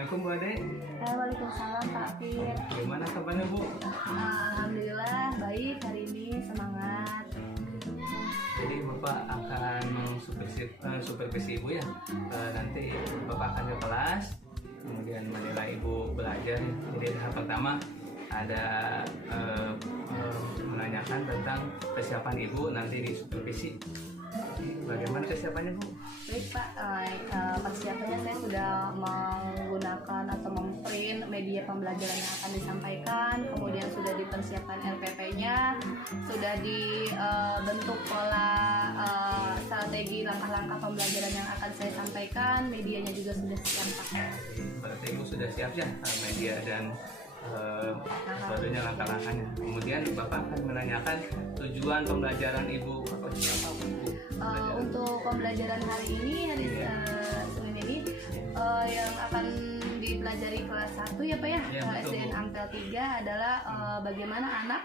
Assalamualaikum Bu Ade. Waalaikumsalam Pak Fir. Gimana kabarnya Bu? Alhamdulillah baik, hari ini semangat. Jadi Bapak akan supervisi Ibu ya. Nanti Bapak akan ke kelas, kemudian menilai Ibu belajar. Jadi hal pertama ada menanyakan tentang kesiapan Ibu nanti di supervisi. Bagaimana kesiapannya Bu? Baik Pak, persiapannya saya sudah menggunakan atau memprint media pembelajaran yang akan disampaikan, kemudian sudah dipersiapkan RPP-nya, sudah dibentuk pola strategi langkah-langkah pembelajaran yang akan saya sampaikan, medianya juga sudah siap Pak. Berarti Ibu sudah siap ya media dan sebagainya langkah-langkahnya. Kemudian Bapak akan menanyakan tujuan pembelajaran Ibu atau siapa Bu? Untuk pembelajaran hari ini, Senin ini yang akan dipelajari kelas 1 ya Pak ya, SDN Ampel 3 adalah bagaimana anak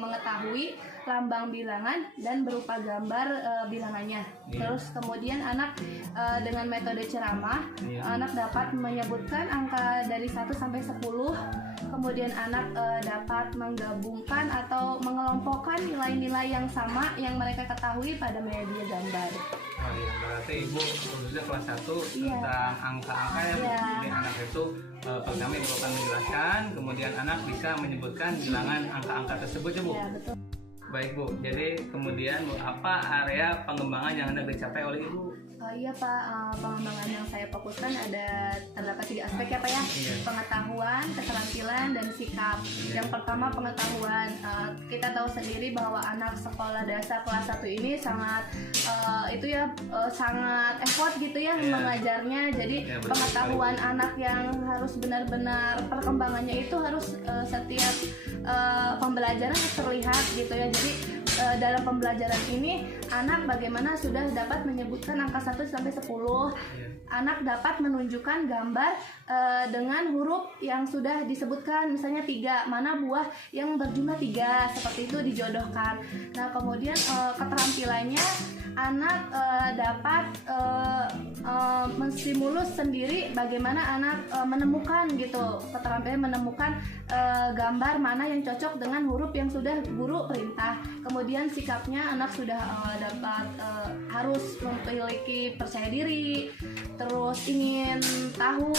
mengetahui lambang bilangan dan berupa gambar bilangannya. Terus kemudian anak dengan metode ceramah, anak dapat menyebutkan angka dari 1 sampai 10. Kemudian anak dapat menggabungkan atau mengelompokkan nilai-nilai yang sama yang mereka ketahui pada media gambar. Oh iya, berarti Ibu khususnya kelas 1 tentang angka-angka ya. Jadi anak itu pertama Ibu akan menjelaskan, kemudian anak bisa menyebutkan bilangan angka-angka tersebut ya Bu? Iya, betul. Baik Bu, jadi kemudian Bu, apa area pengembangan yang hendak dicapai oleh Ibu? Iya Pak, pengembangan yang saya fokuskan terdapat 3 aspek ya Pak ya. Pengetahuan, keterampilan, dan sikap. Yang pertama pengetahuan, kita tahu sendiri bahwa anak sekolah dasar kelas 1 ini sangat sangat effort gitu ya mengajarnya. Jadi pengetahuan anak yang harus benar-benar perkembangannya itu harus setiap pembelajaran terlihat gitu ya. Jadi dalam pembelajaran ini anak bagaimana sudah dapat menyebutkan angka 1 sampai 10. Anak dapat menunjukkan gambar dengan huruf yang sudah disebutkan, misalnya 3, mana buah yang berjumlah 3, seperti itu dijodohkan. Nah, kemudian keterampilannya anak dapat menstimulus sendiri bagaimana anak menemukan gitu, keterampilan menemukan gambar mana yang cocok dengan huruf yang sudah guru perintah. Kemudian sikapnya anak sudah dapat harus memiliki percaya diri, terus ingin tahu,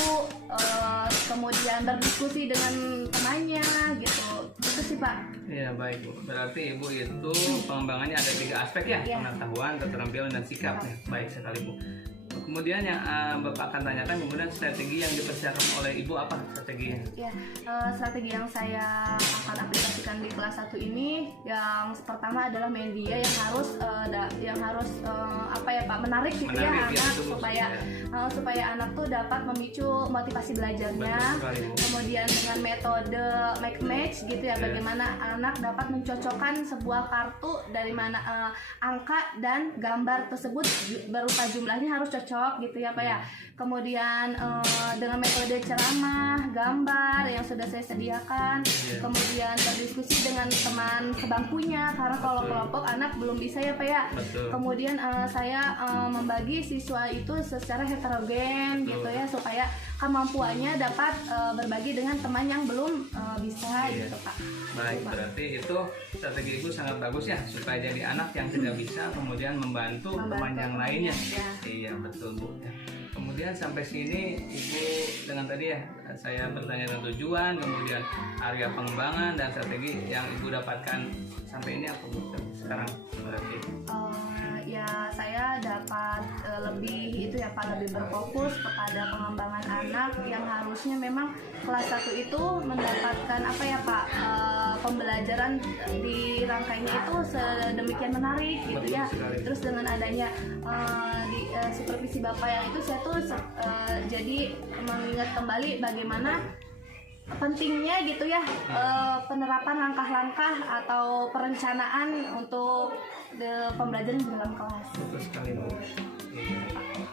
kemudian berdiskusi dengan temannya gitu. Itu sih Pak. Ya baik Bu, berarti Ibu itu pengembangannya ada 3 aspek ya, pengetahuan, keterampilan, dan sikap ya. Baik sekali Bu. Kemudian yang Bapak akan tanyakan, kemudian strategi yang dipersiapkan oleh Ibu apa strateginya? Ya, strategi yang saya akan aplikasikan di kelas 1 ini, yang pertama adalah media yang harus menarik gitu ya anak, supaya anak tuh dapat memicu motivasi belajarnya. Kemudian dengan metode make match gitu ya, bagaimana anak dapat mencocokkan sebuah kartu dari mana angka dan gambar tersebut berupa jumlahnya harus cocok gitu ya Pak ya. Kemudian dengan metode ceramah, gambar yang sudah saya sediakan, kemudian berdiskusi dengan teman sebangkunya, karena kalau kelompok anak belum bisa ya Pak ya. Kemudian saya membagi siswa itu secara heterogen gitu ya, supaya kemampuannya dapat berbagi dengan teman yang belum bisa gitu Pak. Baik, berarti itu strategi Ibu sangat bagus ya, supaya jadi anak yang tidak bisa kemudian membantu teman yang lainnya. Iya betul Bu. Kemudian sampai sini Ibu dengan tadi ya saya bertanya tentang tujuan, kemudian area pengembangan dan strategi yang Ibu dapatkan sampai ini apa Bu sekarang berarti? Ya saya dapat lebih berfokus kepada pengembangan anak yang harusnya memang kelas 1 itu mendapatkan pembelajaran di rangkaiannya itu sedemikian menarik gitu ya. Terus dengan adanya supervisi Bapak yang itu, saya tuh jadi mengingat kembali bagaimana pentingnya gitu ya penerapan langkah-langkah atau perencanaan untuk pembelajaran di dalam kelas. Betul sekali Bu.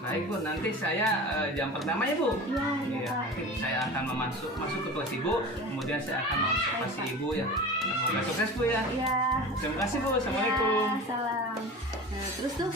Baik Bu, nanti saya jam pertama ya Bu. Iya. Nanti saya akan masuk ke kelas Ibu, kemudian saya akan mengobservasi Ibu ya. Semoga sukses Bu ya. Iya. Terima kasih Bu. Assalamualaikum. Salam. Nah, terus tuh.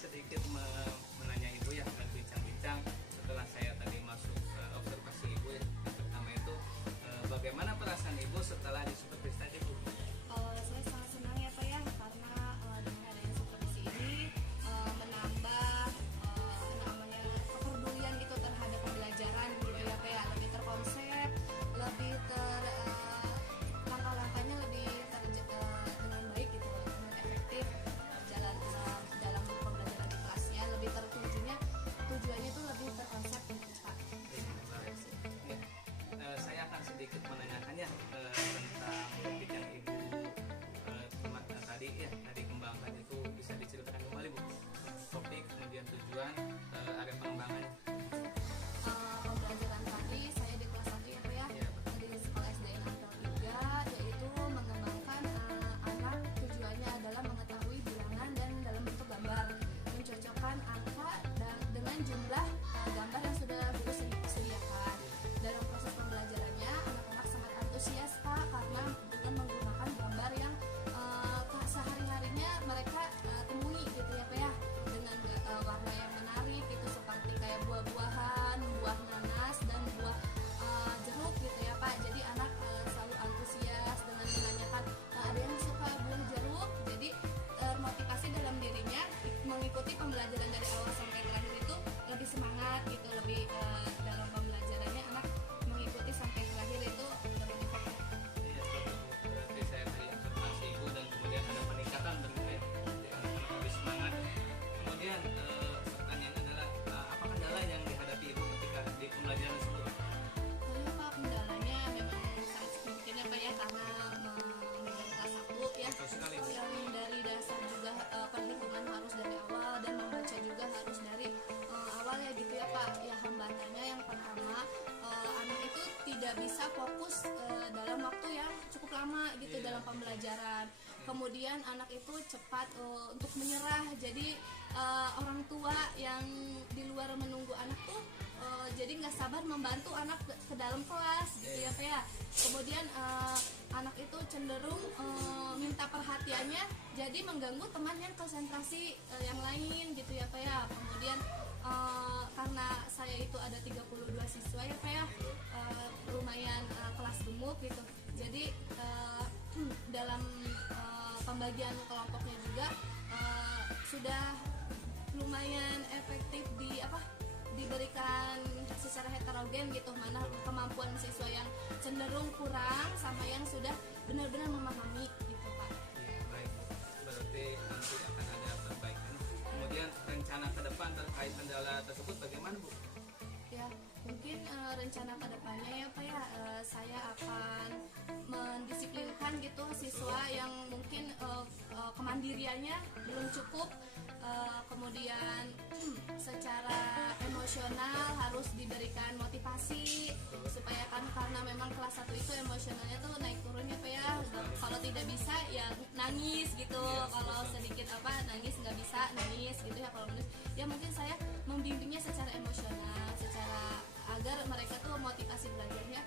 sedikit menanya ibu ya, dan bincang-bincang setelah saya tadi masuk observasi ibu ya. Yang pertama itu bagaimana perasaan ibu setelah disupervisi tadi Bu? Saya sangat senang ya Pak ya, karena dengan adanya supervisi ini menambah namanya kepedulian gitu terhadap pembelajaran gitu ya Pak ya, lebih terkonsep, lebih langkah-langkahnya lebih dengan baik gitu, dengan efektif jalan dalam pembelajaran di kelasnya, lebih tujuannya tuh lebih terkonsep gitu Pak. Ya. Saya akan sedikit menanyakannya tentang topik yang ibu tadi kembangkan itu, bisa diceritakan kembali Bu, topik kemudian tujuan area pengembangannya. Pembelajaran tadi saya di kelas 1 ya Pak ya, di sekolah SDN Ampel 3, yaitu mengembangkan anak, tujuannya adalah mengetahui bilangan dan dalam bentuk gambar, mencocokkan angka dengan jumlah gambar yang sudah guru sediakan. Dalam proses pembelajarannya anak-anak sangat antusias Pak, karena dengan menggunakan gambar yang sehari-harinya mereka temui gitu ya Pak ya, dengan warna yang menarik gitu, seperti kayak buah-buahan, buah nanas dan buah jeruk gitu ya Pak. Jadi anak selalu antusias dengan menanyakan ada yang suka buah jeruk, jadi termotivasi dalam dirinya mengikuti pembelajaran dari awal sampai terakhir itu lebih semangat gitu, lebih dalam pembelajarannya anak mengikuti sampai terakhir itu lebih efektif. Iya, berarti saya tadi observasi ibu dan kemudian ada peningkatan begitu ya, jadi anak-anak lebih semangat. Kemudian pertanyaannya adalah apa kendala yang dihadapi ibu ketika di pembelajaran tersebut? Iya Pak, kendalanya memang sangat signifikan ya Pak ya, karena dengan kelas 1 ya, Betul sekali, Bu. yang dari dasar juga perhitungan harus dari awal dan membaca juga harus dari awal ya gitu ya Pak. Ya hambatannya yang pertama, anak itu tidak bisa fokus dalam waktu yang cukup lama gitu dalam pembelajaran. Kemudian anak itu cepat untuk menyerah, jadi orang tua yang di luar menunggu anak tuh jadi nggak sabar membantu anak ke dalam kelas gitu ya Pak ya. Kemudian anak itu cenderung minta perhatiannya, jadi mengganggu teman yang konsentrasi yang lain gitu ya Pak ya. Kemudian karena saya itu ada 32 siswa ya Pak ya, lumayan kelas gemuk gitu, jadi dalam pembagian kelompoknya juga sudah lumayan efektif diberikan secara heterogen gitu, mana kemampuan siswa yang cenderung kurang sama yang sudah benar-benar memahami gitu Pak. Baik, berarti nanti akan ada perbaikan. Kemudian rencana ke depan terkait kendala tersebut bagaimana Bu? Ya, mungkin rencana kedepannya ya Pak ya, saya akan mendisiplinkan gitu siswa yang mungkin kemandiriannya belum cukup, kemudian secara emosional harus diberikan motivasi supaya karena memang kelas 1 itu emosionalnya tuh naik turun ya Pak ya. Kalau tidak bisa ya nangis gitu, kalau sedikit nangis nggak bisa nangis gitu ya. Kalau ya mungkin saya membimbingnya secara emosional, agar mereka tuh motivasi belajarnya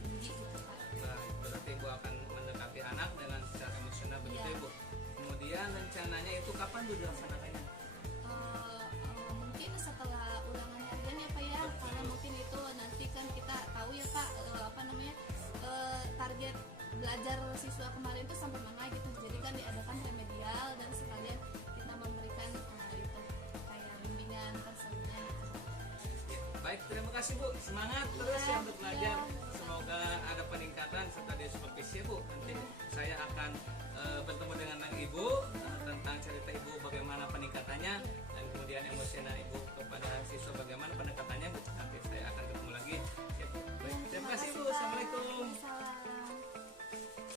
tinggi gitu Pak. Baik, berarti Ibu akan mendekati anak dengan secara emosional begitu ya Bu. Kemudian rencananya itu kapan Bu dilaksanakannya? Mungkin setelah ulangan harian ya Pak ya, karena mungkin itu nanti kan kita tahu ya Pak target belajar siswa kemarin itu sampai mana gitu. Jadi kan diadakan remedial dan sekalian kita memberikan itu kayak bimbingan personilnya gitu. Baik, terima kasih Bu. Semangat terus ya untuk belajar. Semoga ada peningkatan serta disupervisi Bu. Nanti saya akan bertemu dengan Ibu tentang cerita Ibu bagaimana peningkatannya, dan kemudian emosional Ibu kepada siswa bagaimana pendekatannya Bu. Nanti saya akan ketemu lagi. Ya, baik. Terima kasih Bu. Assalamualaikum.